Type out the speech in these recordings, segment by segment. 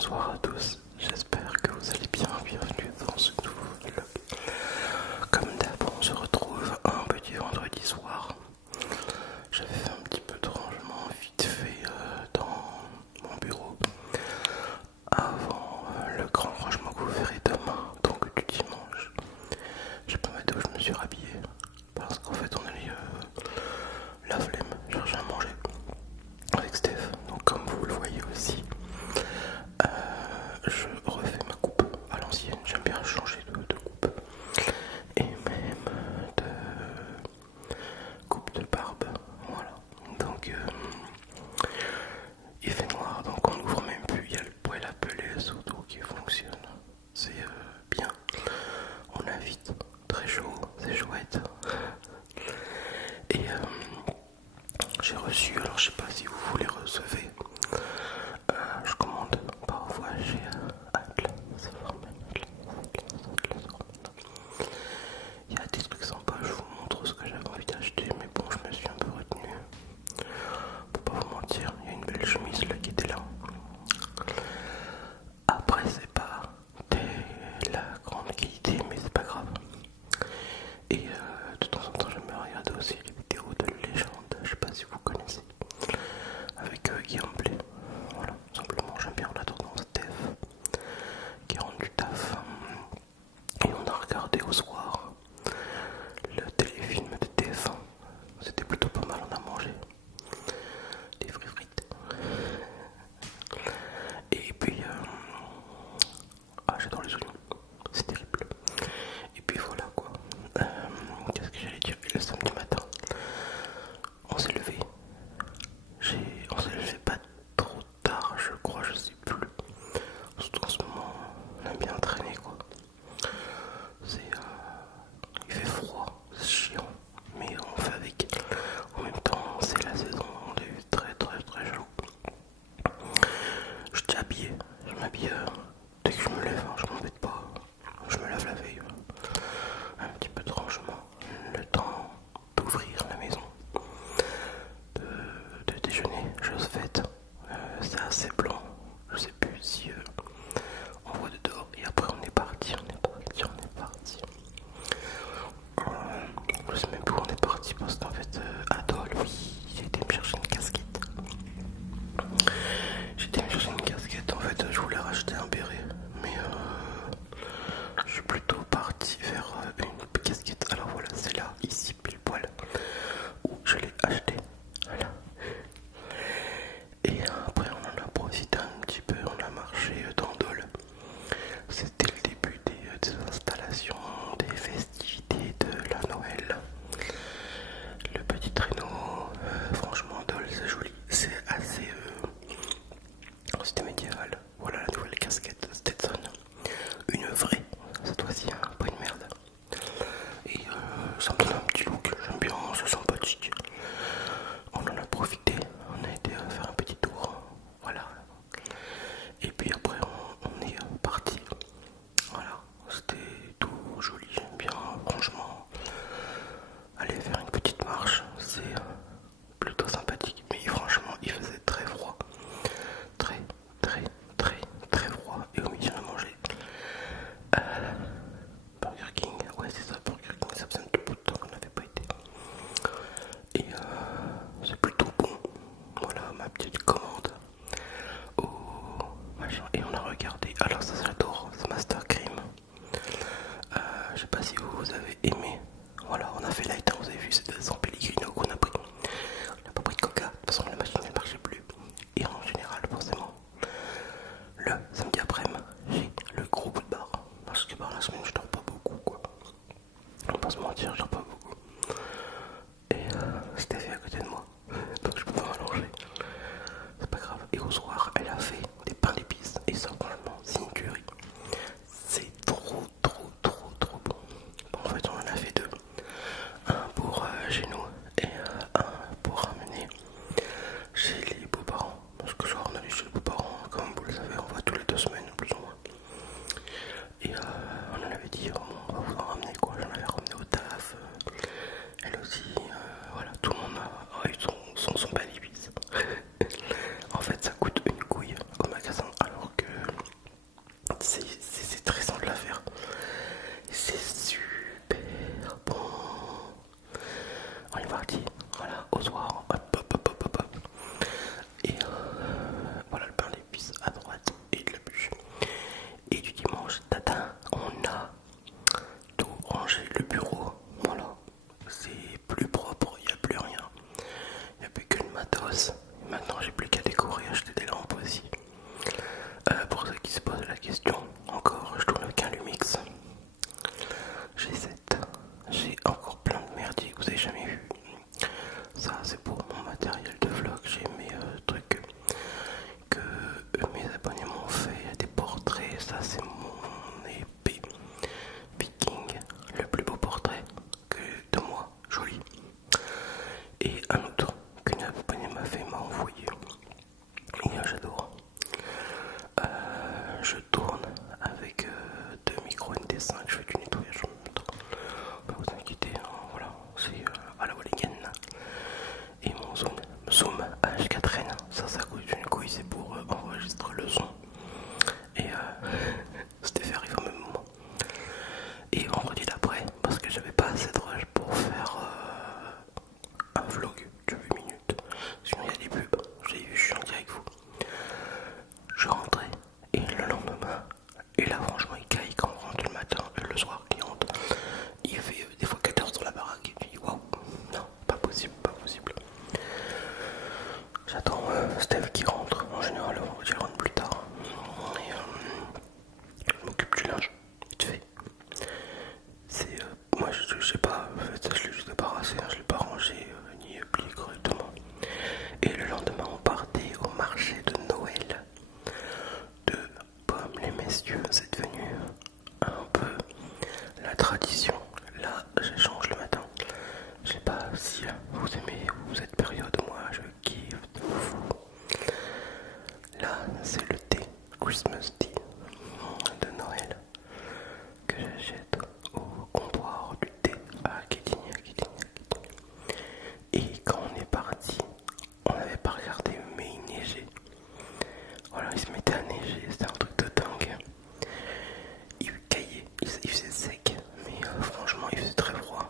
bonsoir à tous, j'espère que vous allez bien, bienvenue dans ce nouveau vlog. Comme d'hab, on se retrouve un petit vendredi soir. J'avais fait un petit peu de rangement vite fait dans mon bureau avant le grand rangement que vous verrez demain, donc du dimanche. Je sais pas mettre où je me suis rhabillé, parce qu'en fait on allait la flemme, chercher à manger avec Steph, donc comme vous le voyez aussi. Je refais ma coupe à l'ancienne, j'aime bien changer de coupe et même de coupe de barbe, voilà. Donc il fait noir, donc on n'ouvre même plus, il y a le poêle à peler surtout qui fonctionne, c'est bien, on a vite, très chaud, c'est chouette. Et j'ai reçu, alors je sais pas si vous les recevez, je commande parfois chez Atlas Formen. Il y a des trucs sympas, je vous montre ce que j'avais envie d'acheter, mais bon, je me suis un peu retenu. Pour pas vous mentir, il y a une belle chemise là qui était là. Après, c'est pas de la grande qualité, mais c'est pas grave. Et de temps en temps, j'aime bien regarder aussi les vidéos de légende, je sais pas si vous connaissez, avec Guillaume Play. Voilà, simplement, j'aime bien la tendance Steph qui rentre du taf. Et on a regardé au soir le téléfilm de TF1. C'était plutôt pas mal, on a mangé des frites. Et puis, j'adore les oignons, c'est terrible. Et puis voilà quoi. Qu'est-ce que j'allais dire? Le samedi matin, on s'est levé. On s'est levé pas trop tard, je crois, je sais plus. Surtout en ce moment, on aime bien traîner quoi. Il fait froid, c'est chiant, mais on fait avec. En même temps, c'est la saison, on est très très très chaud. Je suis habillé, je m'habille dès que je me lève, hein, je m'embête pas. Je me lave la veille, un petit peu de rangement, le temps d'ouvrir la maison, de déjeuner, chose faite. C'est assez blanc, je sais plus si on voit de dehors. Et après on est parti, on est parti, on est parti. Je sais même plus où on est parti parce qu'en fait, à Dole, oui, j'ai été me chercher une casquette. En fait, je voulais racheter un béret, mais je suis plutôt parti vers une casquette. Alors voilà, c'est là, ici, pile poil, où je l'ai acheté. Voilà. Et après, on en a profité un petit peu, on a marché dans Dole. C'était le début des installations, des festivités de la Noël. Le petit traîneau, franchement, Dole, c'est joli. C'est assez. C'était médiéval. Voilà la nouvelle casquette Stetson. Une vraie, cette fois-ci, hein, pas une merde. Et ça me donne un petit look, j'aime bien, c'est sympathique. On en a profité, on a été faire un petit tour. Voilà. Et puis après, on est parti. Voilà, c'était tout joli, j'aime bien, franchement. Aller faire une petite marche, c'est plutôt sympathique. Mais franchement, il faisait très froid. Très, très, très, très froid. Et au milieu, on a mangé Burger King. Ouais, c'est ça, Burger King. Ça faisait un petit bout de temps qu'on n'avait pas été. j'ai plus qu'à décorer, acheter des lampes aussi. Pour ceux qui se posent la question, encore je tourne avec un Lumix G7. J'ai encore plein de merdier que vous avez jamais vu. Ça c'est pour mon matériel de vlog, j'ai mes trucs que mes abonnés m'ont fait, des portraits, ça c'est mon épée viking, le plus beau portrait de moi, joli. Et un autre qu'une abonnée m'a envoyé, et j'adore. Je tourne avec deux micros NT5, je fais du nettoyage en même temps. Pas vous inquiéter, hein, voilà, c'est à la Walligan. Et mon Zoom H4n, ça coûte une couille, c'est pour enregistrer le son. Et c'était fait arriver au même moment. Et vendredi d'après, parce que j'avais pas assez de rush pour faire un vlog de 8 minutes. Sinon il y a des pubs, j'ai vu, je suis en direct avec vous. Je rentrais et le lendemain, et là franchement il caille quand on rentre le matin, le soir il rentre. Il fait des fois 14 dans la baraque et tu dis waouh, non, pas possible, pas possible. J'attends Steve qui rentre, en général le vendredi il rentre plus tard. Et je m'occupe du linge, vite fait. C'est moi je sais pas, en fait je l'ai juste débarrassé, hein, je l'ai pas rangé ni plié correctement. Et le lendemain on partait au marché de Noël de Pommes-les-Messieurs. C'est devenu un peu la tradition. Là j'échange le matin. Je sais pas si vous aimez cette période, moi je kiffe de fou. Là c'est le thé, Christmas tea de Noël que j'achète au comptoir du thé à Quétigny. Et quand on est parti, on n'avait pas regardé mais il neigeait. Voilà, il se mettait à neiger, c'était un truc de dingue. Il caillait, il faisait sec, mais franchement il faisait très froid.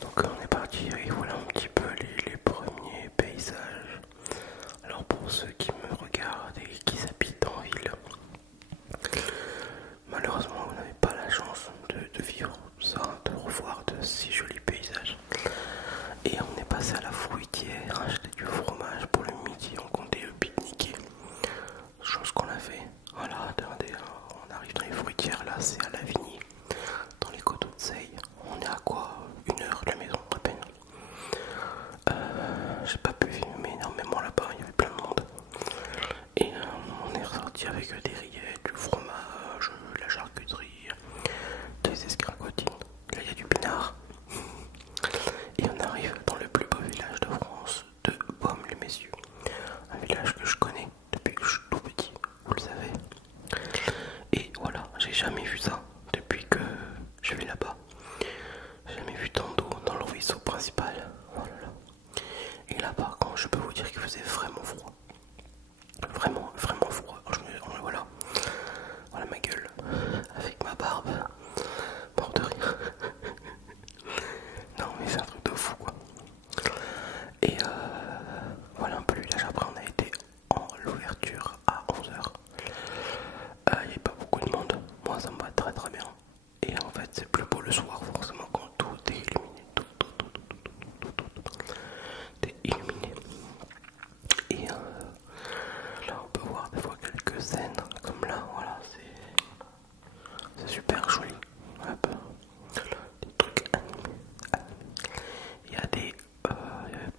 Donc on est parti et voilà un petit peu les premiers paysages. Alors pour ceux qui me regardent et qui habitent en ville, malheureusement vous n'avez pas la chance de vivre ça, de revoir de si jolis paysages. Et on est passé à la fruitière, acheter du fromage pour le midi, on comptait pique-niquer. Chose qu'on a fait. Voilà, attendez, on arrive dans les fruitières, là c'est à Lavigny, dans les coteaux de Seille. On est à quoi? 1 heure de la maison à peine. J'ai pas pu filmer énormément là-bas, il y avait plein de monde. Et on est ressorti avec des rillettes, du fromage, la charcuterie, des escargotines. Là il y a du pinard. Et on arrive dans le plus beau village de France, de Pommes-les-Messieurs. Un village que je connais depuis que je suis tout petit, vous le savez. Et voilà, j'ai jamais vu ça depuis que je vais là-bas. J'ai jamais vu tant d'eau dans le ruisseau principal. Oh là là. Et là par contre, je peux vous dire qu'il faisait vraiment froid. Vraiment, vraiment froid. Voilà. Voilà ma gueule. Avec ma barbe. Mort de rire. Non mais c'est un truc de fou quoi. Et voilà un peu le village. Après on a été en l'ouverture à 11 h. Il n'y avait pas beaucoup de monde. Moi ça me va très très bien. Et en fait c'est plus beau le soir forcément quand tout est illuminé. Tout est illuminé. Et là on peut voir des fois quelques scènes comme là. Voilà, c'est super joli. Hop. Des trucs animés. Il y a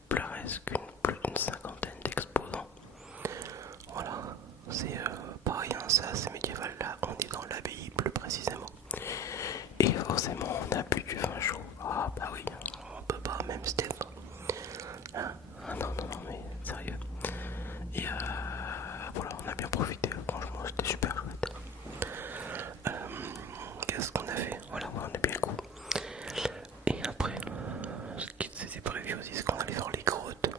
presque plus d'une cinquantaine d'exposants. Voilà, c'est pareil, hein, c'est assez médiéval. Là, on est dans l'abbaye plus précisément. Et forcément, on a bu du vin chaud. Ah bah oui, on peut pas, même Steph. Hein, ah non, mais sérieux. Et voilà, on a bien profité. Franchement, c'était super chouette. Qu'est-ce qu'on a fait? Voilà, on a bien le coup. Et après, ce qui s'était prévu aussi, c'est qu'on allait faire les grottes.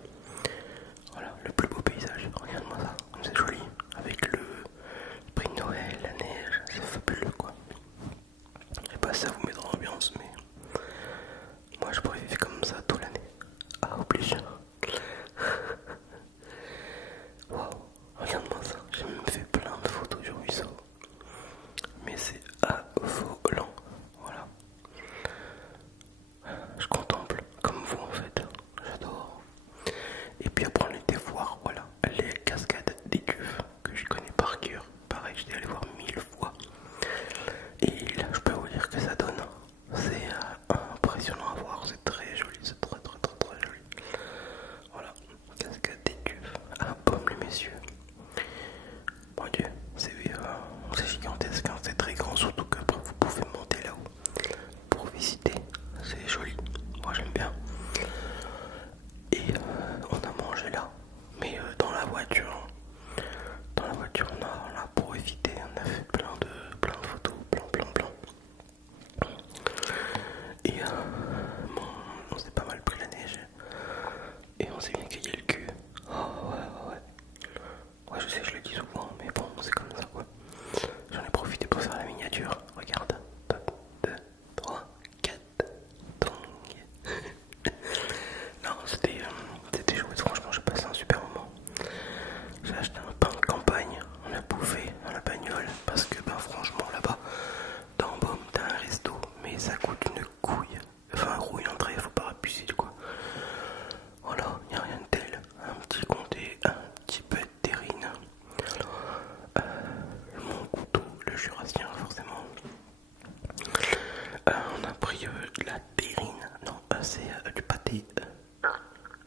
Voilà, le plus beau paysage. Regarde-moi ça, comme c'est joli. Avec le prix de Noël, la neige, c'est fabuleux quoi. Je sais pas si ça vous met dans l'ambiance, mais moi je pourrais vivre comme ça toute l'année. Ah, oblige.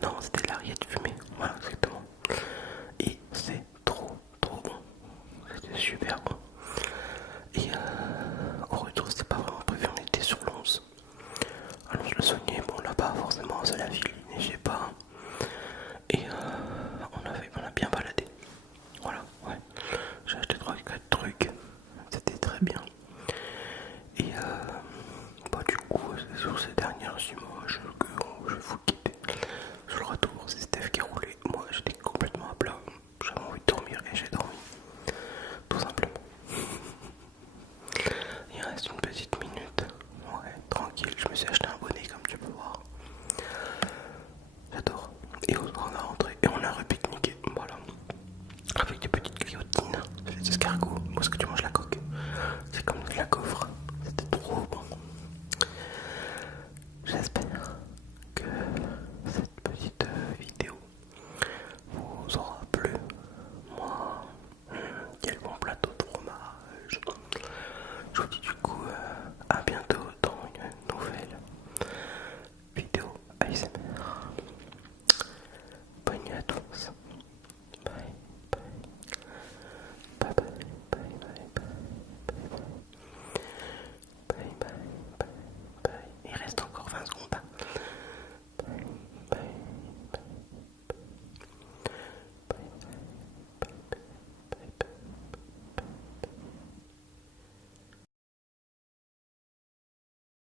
Non, c'était de la rillette fumée, voilà exactement. Et c'est trop bon. C'était super bon. Et au retour, c'était pas vraiment prévu, on était sur l'11. Alors je le soignais, bon là-bas forcément c'est la ville, il neigeait pas. Et on a bien baladé. Voilà, ouais. J'ai acheté 3-4 trucs, c'était très bien. Et bah du coup, c'est sur ces dernières images que je vais vous quitter. Sur le retour, c'est Steph qui roulait. Moi j'étais complètement à plat. J'avais envie de dormir et j'ai dormi. Tout simplement. Il reste une petite minute. Ouais, tranquille, je me suis acheté un bonnet comme tu peux voir. J'adore. Et on est rentré et on a repique-niqué. Voilà. Avec des petites guillotines, des escargots. Où est-ce que tu manges la coque?